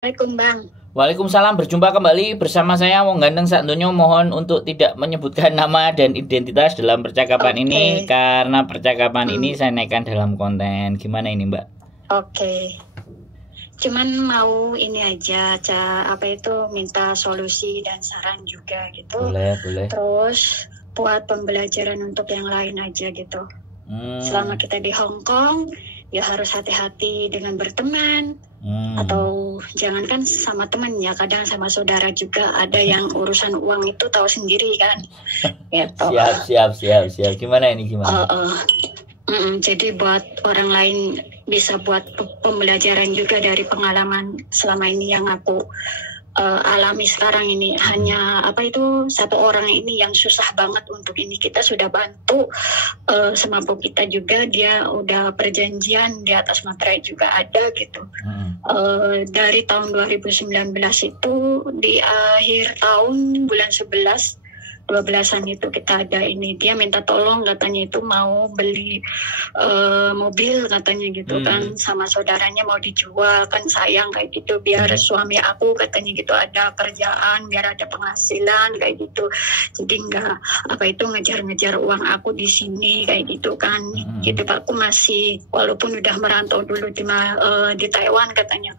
Assalamualaikum Bang. Waalaikumsalam, berjumpa kembali bersama saya Wong Ganteng Sakdonya. Mohon untuk tidak menyebutkan nama dan identitas dalam percakapan ini Oke. karena percakapan Hmm, ini saya naikkan dalam konten. Gimana ini, Mbak? oke. Cuman mau ini aja, apa itu minta solusi dan saran juga gitu. Boleh, boleh. Terus buat pembelajaran untuk yang lain aja gitu. Selama kita di Hong Kong, ya harus hati-hati dengan berteman. Atau jangankan sama teman ya, kadang sama saudara juga ada yang urusan uang itu tahu sendiri kan. Gitu. Siap. Gimana ini, gimana? Jadi buat orang lain bisa buat pembelajaran juga dari pengalaman selama ini yang aku alami sekarang ini. Hanya apa itu satu orang ini yang susah banget untuk ini, kita sudah bantu semampu kita juga, dia udah perjanjian di atas materai juga ada gitu. Dari tahun 2019 itu di akhir tahun bulan 11 12-an itu kita ada ini, dia minta tolong katanya itu mau beli mobil katanya gitu kan, sama saudaranya mau dijual kan, sayang kayak gitu, biar suami aku katanya gitu ada kerjaan, biar ada penghasilan kayak gitu, jadi nggak apa itu ngejar-ngejar uang aku di sini kayak gitu kan. Gitu Pak, aku masih walaupun udah merantau dulu di Taiwan katanya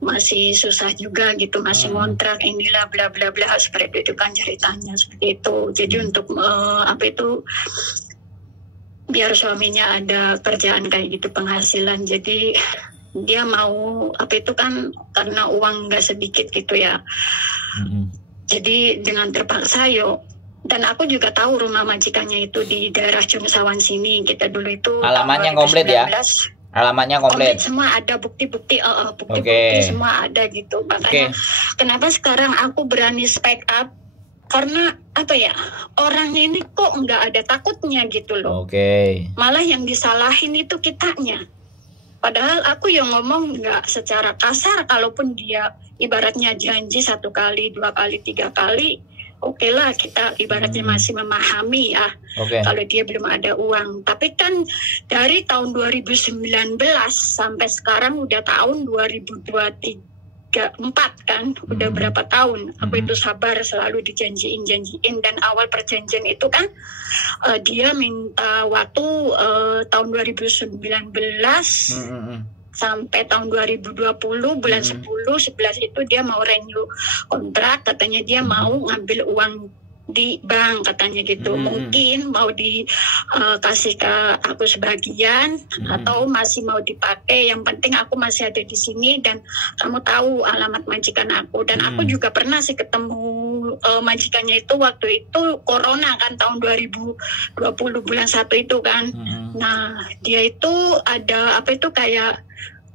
masih susah juga gitu, masih ngontrak inilah bla bla bla seperti itu kan ceritanya seperti itu. Jadi untuk apa itu biar suaminya ada kerjaan kayak gitu, penghasilan, jadi dia mau apa itu kan karena uang nggak sedikit gitu ya. Jadi dengan terpaksa yuk. Dan aku juga tahu rumah majikannya itu di daerah Cungsawan sini. Kita dulu itu Alamatnya komplit ya? Alamatnya komplit. Semua ada bukti-bukti, bukti-bukti semua ada gitu. Makanya kenapa sekarang aku berani speak up, karena apa ya, orangnya ini kok nggak ada takutnya gitu loh. Malah yang disalahin itu kitanya. Padahal aku yang ngomong nggak secara kasar, kalaupun dia ibaratnya janji 1 kali, 2 kali, 3 kali, oke lah kita ibaratnya masih memahami ya. Kalau dia belum ada uang. Tapi kan dari tahun 2019 sampai sekarang udah tahun 2023 4 kan, udah berapa tahun aku itu sabar selalu dijanjiin, dan awal perjanjian itu kan dia minta waktu tahun 2019 sampai tahun 2020 bulan 10 11 itu dia mau renew kontrak, katanya dia mau ngambil uang di bank katanya gitu. Mungkin mau dikasih ke aku sebagian atau masih mau dipakai, yang penting aku masih ada di sini dan kamu tahu alamat majikan aku. Dan aku juga pernah sih ketemu majikannya itu waktu itu corona kan, tahun 2020 bulan 1 itu kan. Nah dia itu ada apa itu kayak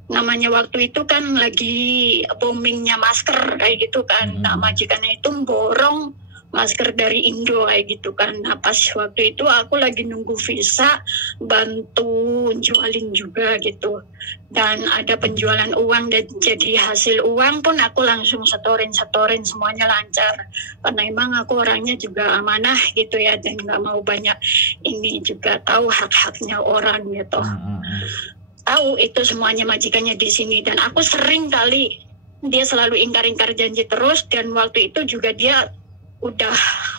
namanya waktu itu kan lagi boomingnya masker kayak gitu kan. Nah majikannya itu borong masker dari Indo kayak gitu kan. Nah pas waktu itu aku lagi nunggu visa, bantu jualin juga gitu, dan ada penjualan uang, dan jadi hasil uang pun aku langsung setorin semuanya lancar, karena emang aku orangnya juga amanah gitu ya, dan nggak mau banyak ini, juga tahu hak-haknya orang gitu. Tahu itu semuanya majikannya di sini, dan aku sering kali dia selalu ingkar-ingkar janji terus, dan waktu itu juga dia udah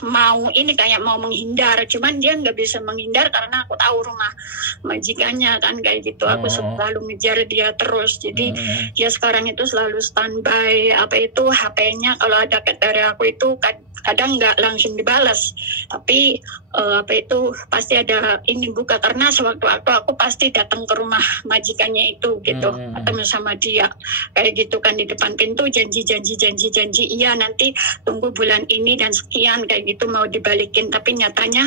mau ini kayak mau menghindar, cuman dia nggak bisa menghindar karena aku tahu rumah majikannya kan kayak gitu. Aku selalu ngejar dia terus, jadi dia sekarang itu selalu standby apa itu HP-nya, kalau ada chat dari aku itu kadang nggak langsung dibalas, tapi apa itu pasti ada ini buka, karena sewaktu-waktu aku pasti datang ke rumah majikannya itu gitu, ketemu sama dia kayak gitu kan, di depan pintu janji iya nanti tunggu bulan ini dan sekian kayak gitu mau dibalikin, tapi nyatanya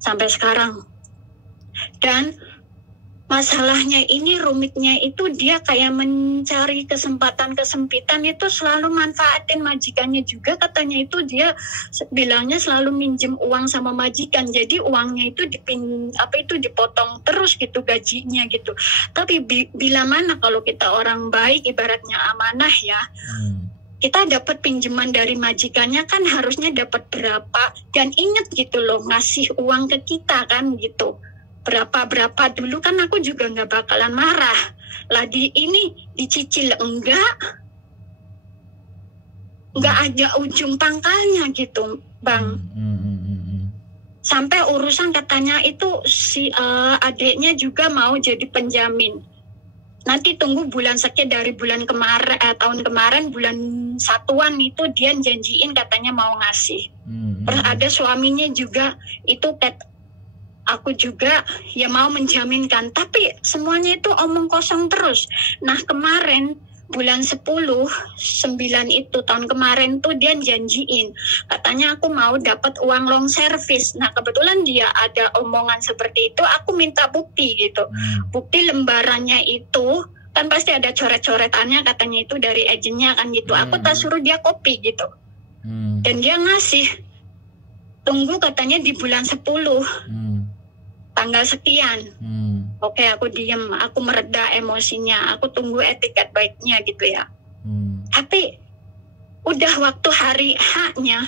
sampai sekarang. Dan masalahnya ini rumitnya itu dia kayak mencari kesempatan kesempitan, itu selalu manfaatin majikannya juga, katanya itu dia bilangnya selalu minjem uang sama majikan, jadi uangnya itu dipotong terus gitu gajinya gitu. Tapi bila mana kalau kita orang baik ibaratnya amanah ya, kita dapat pinjaman dari majikannya kan harusnya dapat berapa, dan ingat gitu loh ngasih uang ke kita kan gitu, berapa dulu kan aku juga nggak bakalan marah lah, ini dicicil enggak, nggak ada ujung pangkalnya gitu, Bang. Sampai urusan katanya itu si adiknya juga mau jadi penjamin. Nanti tunggu bulan sekian dari bulan kemarin, tahun kemarin bulan satuan itu dia janjiin katanya mau ngasih. Terus ada suaminya juga itu aku juga ya mau menjaminkan, tapi semuanya itu omong kosong terus. Nah kemarin bulan 10/9 itu tahun kemarin tuh dia janjiin katanya aku mau dapat uang long service. Nah kebetulan dia ada omongan seperti itu, aku minta bukti gitu. Bukti lembarannya itu kan pasti ada coret-coretannya katanya itu dari agennya kan gitu. Aku tak suruh dia copy gitu. Dan dia ngasih. Tunggu katanya di bulan 10 tanggal sekian. Oke, aku diem, aku mereda emosinya, aku tunggu etiket baiknya gitu ya. Tapi udah waktu hari H-nya,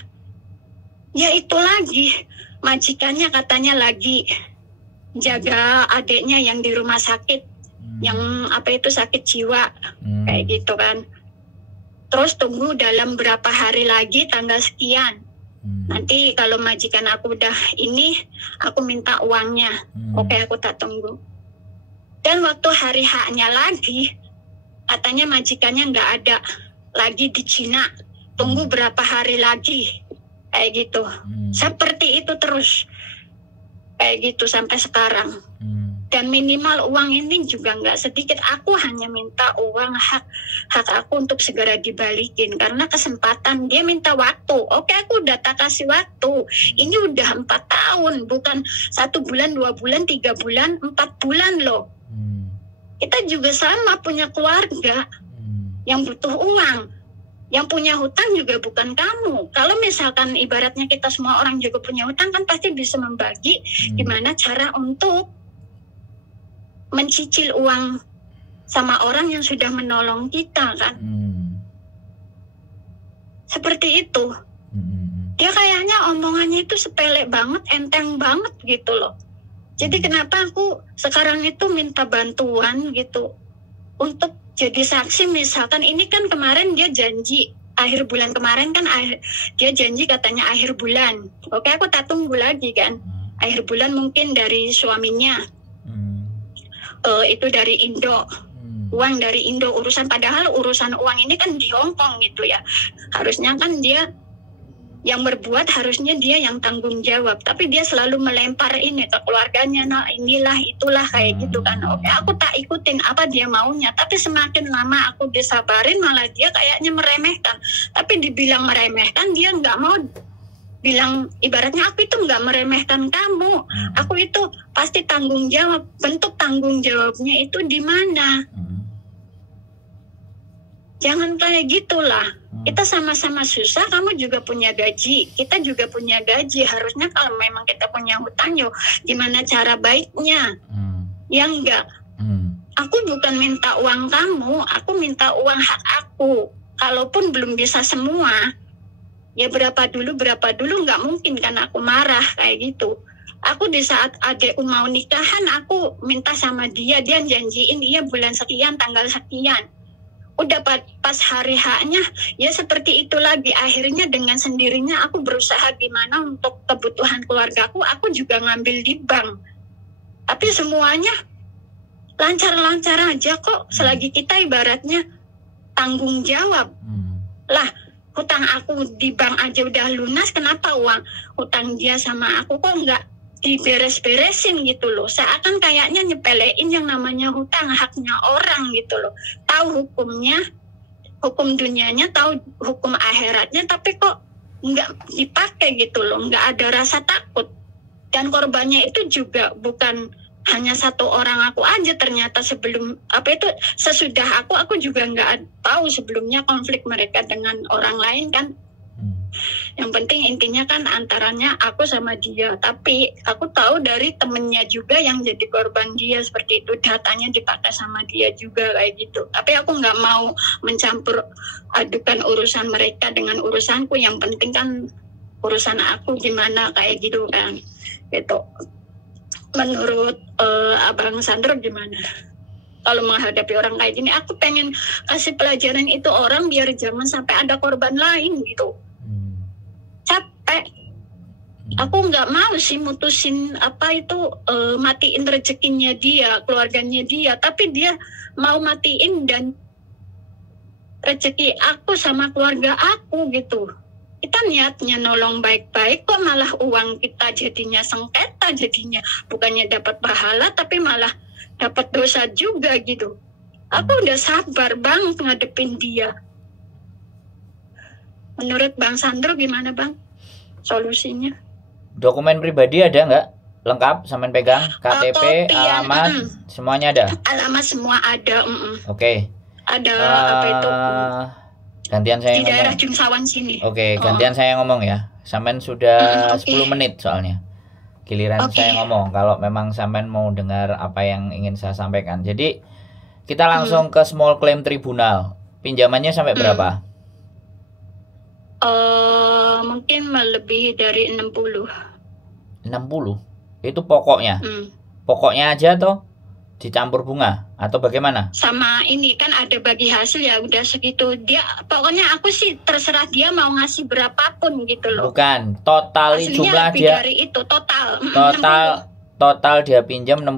ya itu lagi majikannya katanya lagi jaga adiknya yang di rumah sakit, yang apa itu sakit jiwa, kayak gitu kan. Terus tunggu dalam berapa hari lagi tanggal sekian. Nanti kalau majikan aku udah ini, aku minta uangnya. Oke, aku tak tunggu. Dan waktu hari H-nya lagi, katanya majikannya nggak ada lagi di Cina. Tunggu berapa hari lagi, kayak gitu. Seperti itu terus, kayak gitu sampai sekarang. Dan minimal uang ini juga nggak sedikit. Aku hanya minta uang hak aku untuk segera dibalikin. Karena kesempatan, dia minta waktu. Oke, aku udah tak kasih waktu. Ini udah 4 tahun. Bukan 1 bulan, 2 bulan, 3 bulan, 4 bulan loh. Kita juga sama punya keluarga yang butuh uang. Yang punya hutang juga bukan kamu. Kalau misalkan ibaratnya kita semua orang juga punya hutang, kan pasti bisa membagi gimana cara untuk mencicil uang sama orang yang sudah menolong kita kan. Seperti itu. Dia kayaknya omongannya itu sepele banget, enteng banget gitu loh. Jadi kenapa aku sekarang itu minta bantuan gitu untuk jadi saksi. Misalkan ini kan kemarin dia janji akhir bulan kemarin kan dia janji katanya akhir bulan. Oke, aku tak tunggu lagi kan. Akhir bulan mungkin dari suaminya. Itu dari Indo, uang dari Indo urusan, padahal urusan uang ini kan di Hong Kong gitu ya. Harusnya kan dia yang berbuat, harusnya dia yang tanggung jawab, tapi dia selalu melempar ini ke keluarganya, nah inilah itulah kayak gitu kan. Oke, aku tak ikutin apa dia maunya, tapi semakin lama aku disabarin malah dia kayaknya meremehkan. Tapi dibilang meremehkan, dia nggak mau bilang, ibaratnya aku itu nggak meremehkan kamu, aku itu pasti tanggung jawab. Bentuk tanggung jawabnya itu di mana? Jangan kayak gitulah. Kita sama-sama susah, kamu juga punya gaji, kita juga punya gaji. Harusnya kalau memang kita punya hutang, yo gimana cara baiknya? Ya enggak. Aku bukan minta uang kamu, aku minta uang hak aku. Kalaupun belum bisa semua, ya berapa dulu nggak mungkin kan aku marah kayak gitu. Aku di saat adekku mau nikahan, aku minta sama dia janjiin iya bulan sekian tanggal sekian. Udah pas hari H-nya ya seperti itu lagi. Akhirnya dengan sendirinya aku berusaha gimana untuk kebutuhan keluargaku, aku juga ngambil di bank. Tapi semuanya lancar-lancar aja kok, selagi kita ibaratnya tanggung jawab. Lah, hutang aku di bank aja udah lunas, kenapa uang hutang dia sama aku kok nggak diberes-beresin gitu loh. Seakan kayaknya nyepelein yang namanya hutang, haknya orang gitu loh. Tahu hukumnya, hukum dunianya, tahu hukum akhiratnya, tapi kok nggak dipakai gitu loh. Nggak ada rasa takut. Dan korbannya itu juga bukan hanya satu orang aku aja, ternyata sebelum sesudah aku juga nggak tahu sebelumnya konflik mereka dengan orang lain kan. Yang penting intinya kan antaranya aku sama dia. Tapi aku tahu dari temennya juga yang jadi korban dia seperti itu, datanya dipakai sama dia juga kayak gitu. Tapi aku nggak mau mencampur adukan urusan mereka dengan urusanku. Yang penting kan urusan aku gimana kayak gitu kan. Gitu. Menurut Abang Sandro gimana? kalau menghadapi orang kayak gini. Aku pengen kasih pelajaran itu orang biar jangan sampai ada korban lain gitu. Capek. Aku nggak mau sih mutusin matiin rezekinya dia, keluarganya dia, tapi dia mau matiin dan rezeki aku sama keluarga aku gitu. Kita niatnya nolong baik-baik, kok malah uang kita jadinya sengketa, jadinya bukannya dapat pahala tapi malah dapat dosa juga gitu. Aku udah sabar Bang ngadepin dia. Menurut Bang Sandro gimana Bang solusinya? Dokumen pribadi ada nggak? Lengkap sampean pegang? KTP, Kopian, alamat, semuanya ada? Alamat semua ada. Oke. Ada apa itu? Gantian saya di daerah ngomong. Jungsawan sini. Oke, gantian saya ngomong ya. Sampean sudah 10 menit soalnya. Giliran saya ngomong kalau memang sampean mau dengar apa yang ingin saya sampaikan. Jadi kita langsung ke small claim tribunal. Pinjamannya sampai berapa? Mungkin melebihi dari 60. 60? Itu pokoknya? Pokoknya aja toh? Dicampur bunga atau bagaimana? Sama ini kan ada bagi hasil ya udah segitu. Dia pokoknya aku sih terserah dia mau ngasih berapapun gitu loh. Bukan, total aslinya jumlah lebih dia. Dari itu Total dia pinjam 60.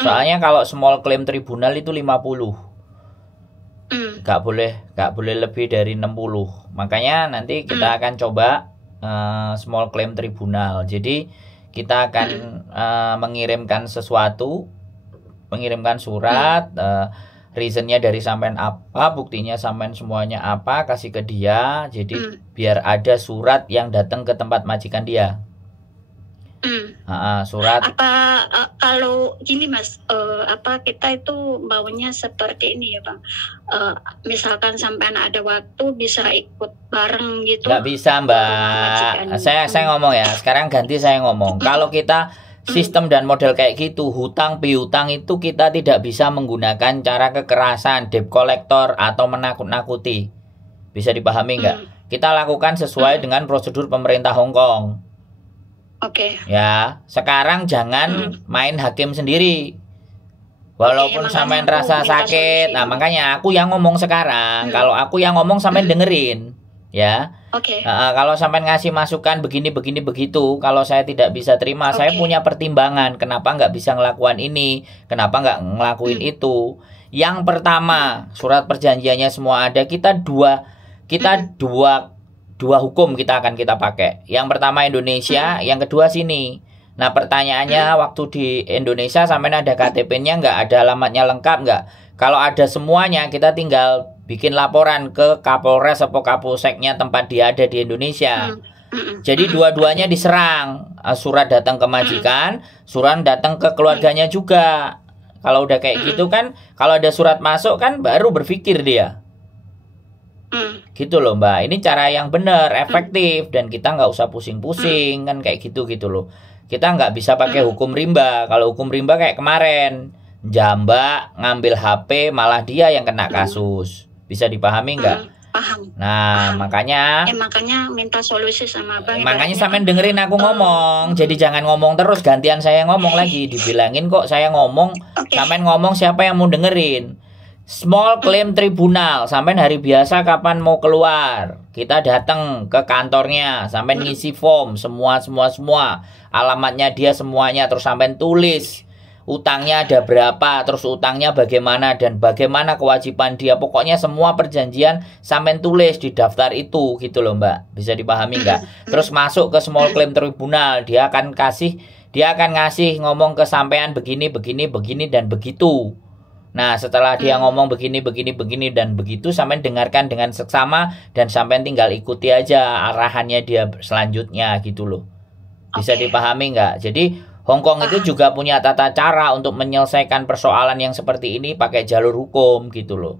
Soalnya kalau small claim tribunal itu 50. Gak boleh lebih dari 60. Makanya nanti kita akan coba small claim tribunal. Jadi kita akan mengirimkan surat, reasonnya dari sampean apa, buktinya sampean semuanya apa, kasih ke dia. Jadi biar ada surat yang datang ke tempat majikan dia. Surat. Kalau gini Mas, kita itu maunya seperti ini ya Bang. Misalkan sampean ada waktu bisa ikut bareng gitu. Nggak bisa Mbak. Saya ngomong ya. Sekarang ganti saya ngomong. Kalau kita sistem dan model kayak gitu, hutang piutang itu kita tidak bisa menggunakan cara kekerasan, debt collector atau menakut-nakuti. Bisa dipahami nggak? Kita lakukan sesuai dengan prosedur pemerintah Hong Kong. Oke. Ya, sekarang jangan main hakim sendiri. Walaupun sampean rasa sakit. Nah, makanya aku yang ngomong sekarang. Kalau aku yang ngomong sampean dengerin. Ya. Kalau sampean ngasih masukan begini begitu, kalau saya tidak bisa terima, saya punya pertimbangan kenapa nggak bisa ngelakuin ini, kenapa nggak ngelakuin itu. Yang pertama, surat perjanjiannya semua ada. Kita dua hukum kita pakai. Yang pertama Indonesia, yang kedua sini. Nah pertanyaannya, waktu di Indonesia sampean ada KTP-nya nggak, ada alamatnya lengkap nggak? Kalau ada semuanya, kita tinggal bikin laporan ke Kapolres atau Kapolseknya tempat dia ada di Indonesia. Jadi dua-duanya diserang. Surat datang ke majikan, surat datang ke keluarganya juga. Kalau udah kayak gitu kan, kalau ada surat masuk kan baru berpikir dia. Gitu loh Mbak. Ini cara yang benar, efektif, dan kita nggak usah pusing-pusing kan kayak gitu loh. Kita nggak bisa pakai hukum rimba. Kalau hukum rimba kayak kemarin, jambak ngambil HP malah dia yang kena kasus. Bisa dipahami nggak? Paham. Nah, makanya minta solusi sama Bang. Makanya sampean dengerin aku ngomong. Jadi jangan ngomong terus, gantian saya ngomong lagi. Dibilangin kok saya ngomong, sampean ngomong siapa yang mau dengerin. Small claim tribunal, sampean hari biasa kapan mau keluar, kita datang ke kantornya, sampean ngisi form semua, alamatnya dia semuanya, terus sampean tulis utangnya ada berapa, terus utangnya bagaimana dan bagaimana kewajiban dia, pokoknya semua perjanjian sampean tulis di daftar itu gitu loh Mbak. Bisa dipahami nggak? Terus masuk ke small claim tribunal, dia akan ngasih ngomong ke sampean begini dan begitu. Nah, setelah dia ngomong begini dan begitu, sampean dengarkan dengan seksama dan sampean tinggal ikuti aja arahannya dia selanjutnya gitu loh. Bisa dipahami nggak? Jadi Hong Kong itu juga punya tata cara untuk menyelesaikan persoalan yang seperti ini pakai jalur hukum gitu loh.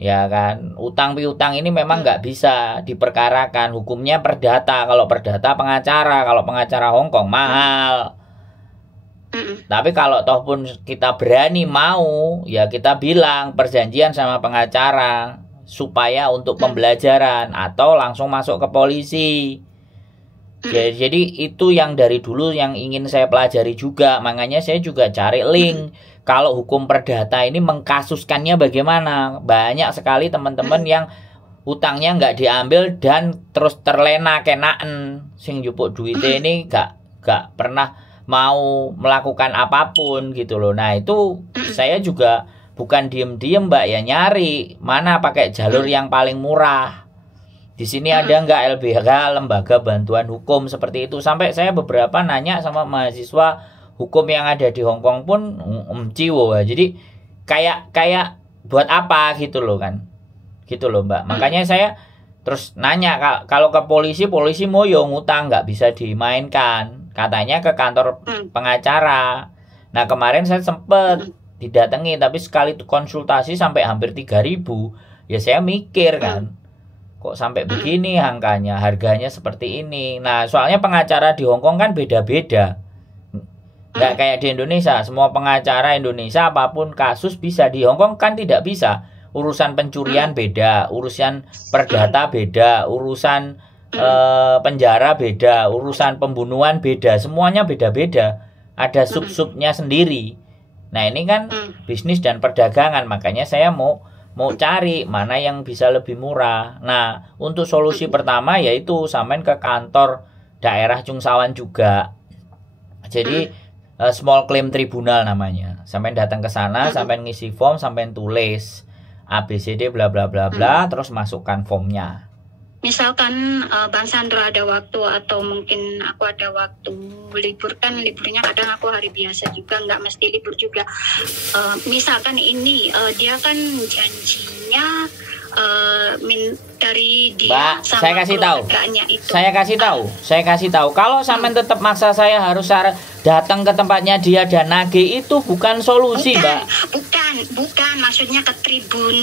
Ya kan, utang piutang ini memang nggak bisa diperkarakan, hukumnya perdata. Kalau perdata pengacara, kalau pengacara Hong Kong mahal. Tapi kalau toh pun kita berani mau, ya kita bilang perjanjian sama pengacara supaya untuk pembelajaran atau langsung masuk ke polisi. Jadi itu yang dari dulu yang ingin saya pelajari juga. Makanya saya juga cari link. Kalau hukum perdata ini mengkasuskannya bagaimana. Banyak sekali teman-teman yang utangnya nggak diambil dan terus terlena kenaan. Sing jupuk duitnya ini nggak pernah mau melakukan apapun gitu loh. Nah itu saya juga bukan diem-diem Mbak ya, nyari mana pakai jalur yang paling murah. Di sini ada nggak LBH, lembaga bantuan hukum seperti itu. Sampai saya beberapa nanya sama mahasiswa hukum yang ada di Hong Kong pun ciwo. Jadi kayak buat apa gitu loh kan. Gitu loh Mbak. Makanya saya terus nanya kalau ke polisi mau ngutang nggak bisa dimainkan. Katanya ke kantor pengacara. Nah kemarin saya sempet didatangi tapi sekali konsultasi sampai hampir 3.000. Ya saya mikir kan. Kok sampai begini angkanya, harganya seperti ini. Nah, soalnya pengacara di Hong Kong kan beda-beda. Nggak kayak di Indonesia. Semua pengacara Indonesia apapun kasus bisa. Di Hong Kong kan tidak bisa. Urusan pencurian beda, urusan perdata beda, urusan penjara beda, urusan pembunuhan beda. Semuanya beda-beda. Ada sub-subnya sendiri. Nah, ini kan bisnis dan perdagangan. Makanya saya mau cari mana yang bisa lebih murah. Nah, untuk solusi pertama yaitu sampean ke kantor daerah Chungsawan juga. Jadi small claim tribunal namanya. Sampean datang ke sana, sampean ngisi form, sampean tulis ABCD bla bla bla bla, terus masukkan formnya. Misalkan Bang Sandro ada waktu atau mungkin aku ada waktu libur, kan liburnya kadang aku hari biasa juga, nggak mesti libur juga. Misalkan ini dia kan janjinya dari dia Mbak, sama saya kasih tahu. Itu. Saya kasih tahu. Kalau sampean tetap maksa saya harus datang ke tempatnya dia dan nagih, itu bukan solusi, Mbak. Bukan maksudnya ke tribun.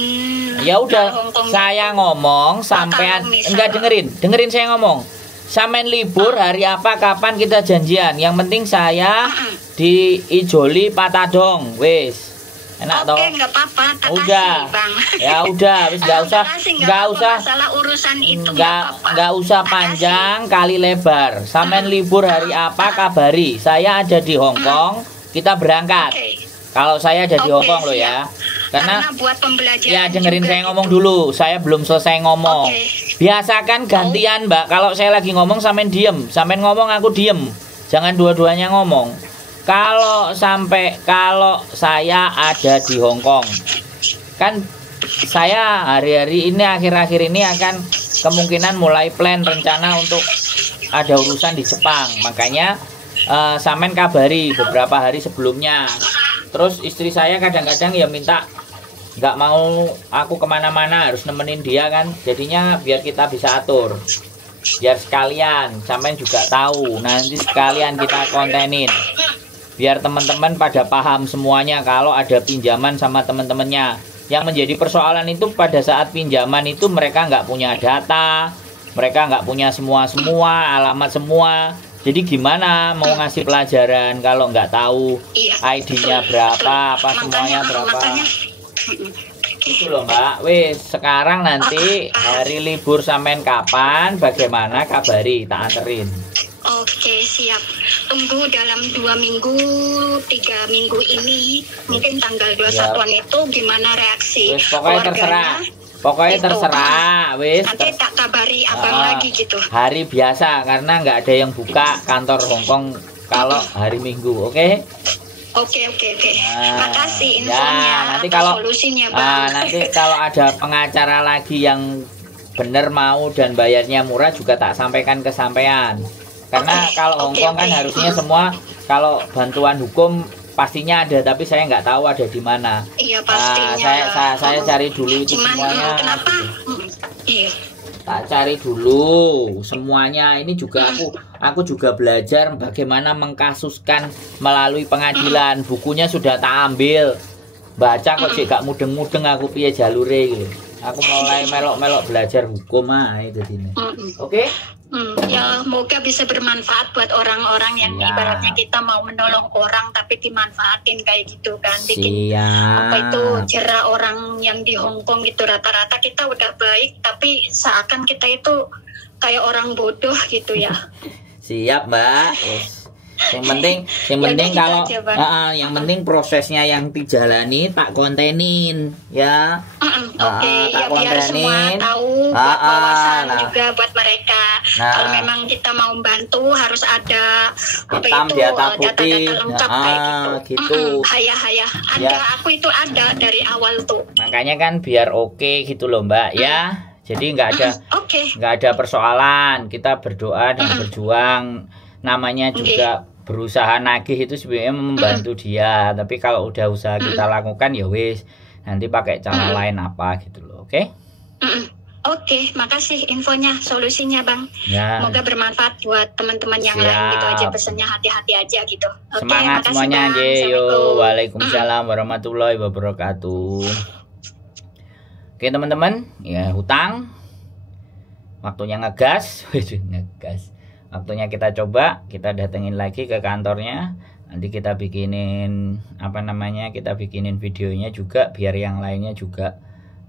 Ya udah, saya ngomong sampean enggak dengerin saya ngomong. Sampean libur hari apa kapan kita janjian. Yang penting saya di Ijoli Patadong, wis. Enak toh? Oke, enggak apa-apa. Udah. Bang. Ya udah, wis enggak usah masalah urusan itu enggak usah panjang kali lebar. Sampean libur hari apa kabari. Saya ada di Hong Kong, kita berangkat. Kalau saya ada di Hong Kong loh ya. Karena buat pembelajaran. Ya dengerin saya ngomong dulu. Saya belum selesai ngomong. Biasakan gantian, Mbak. Kalau saya lagi ngomong sampean diem. Sampean ngomong aku diem. Jangan dua-duanya ngomong. Kalau saya ada di Hong Kong, kan saya hari-hari ini akhir-akhir ini akan kemungkinan mulai plan rencana untuk ada urusan di Jepang. Makanya sampean kabari beberapa hari sebelumnya. Terus istri saya kadang-kadang ya minta nggak mau aku kemana-mana, harus nemenin dia kan. Jadinya biar kita bisa atur, biar sekalian sampean juga tahu. Nanti sekalian kita kontenin biar teman-teman pada paham semuanya. Kalau ada pinjaman sama teman-temannya, yang menjadi persoalan itu pada saat pinjaman itu mereka nggak punya data, mereka nggak punya semua alamat semua. Jadi gimana mau ngasih pelajaran kalau nggak tahu ID-nya berapa, apa semuanya berapa. Itu loh Mbak. Wis sekarang nanti hari libur sampean kapan, bagaimana kabari, tak anterin. Oke, siap. Tunggu dalam 2 minggu, 3 minggu ini, mungkin tanggal 21-an itu gimana reaksi pokoknya terserah. Wis. Nanti tak kabari abang lagi gitu. Hari biasa karena nggak ada yang buka kantor Hongkong kalau hari Minggu, oke? Oke. Nah, makasih infonya. Nanti kalau solusinya, Bang. Nanti kalau ada pengacara lagi yang bener mau dan bayarnya murah juga tak sampaikan ke sampean. Karena kalau Hongkong kan harusnya semua kalau bantuan hukum pastinya ada, tapi saya nggak tahu ada di mana. Iya pastinya. Saya cari dulu itu semuanya. Kenapa? Iya. Tak cari dulu semuanya. Ini juga aku juga belajar bagaimana mengkasuskan melalui pengadilan. Bukunya sudah tak ambil. Baca kok sih gak mudeng-mudeng aku piye jalure gitu. Aku mulai melok-melok belajar hukum itu sini. Oke? Ya semoga bisa bermanfaat buat orang-orang yang ibaratnya kita mau menolong orang tapi dimanfaatin kayak gitu kan, bikin apa itu jerah orang yang di Hong Kong gitu. Rata-rata kita udah baik tapi seakan kita itu kayak orang bodoh gitu ya. Siap, Mbak. Yes. Yang penting kalau yang penting prosesnya yang dijalani tak kontenin ya. Oke, ya biar semua tahu buat wawasan juga buat mereka. Kalau memang kita mau bantu harus ada data-data lengkap kayak gitu. Ada, aku itu ada dari awal tuh. Makanya kan biar oke gitu loh Mbak ya. Jadi nggak ada persoalan. Kita berdoa dan berjuang. Namanya juga berusaha nagih itu sebenarnya membantu dia. Tapi kalau udah usaha kita lakukan ya wis, nanti pakai cara lain apa gitu loh. Oke? Oke, makasih infonya, solusinya Bang. Ya. Semoga bermanfaat buat teman-teman yang lain gitu aja, pesannya hati-hati aja gitu. Oke, semangat makasih semuanya Bang. Yo, waalaikumsalam warahmatullahi wabarakatuh. Oke teman-teman, ya hutang. Waktunya ngegas, ngegas. Waktunya kita coba, kita datengin lagi ke kantornya. Nanti kita bikinin kita bikinin videonya juga biar yang lainnya juga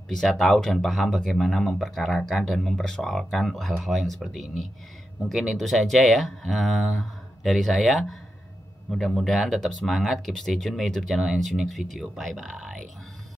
bisa tahu dan paham bagaimana memperkarakan dan mempersoalkan hal-hal yang seperti ini. Mungkin itu saja ya dari saya. Mudah-mudahan tetap semangat, keep stay tune my YouTube channel and see you next video. Bye bye.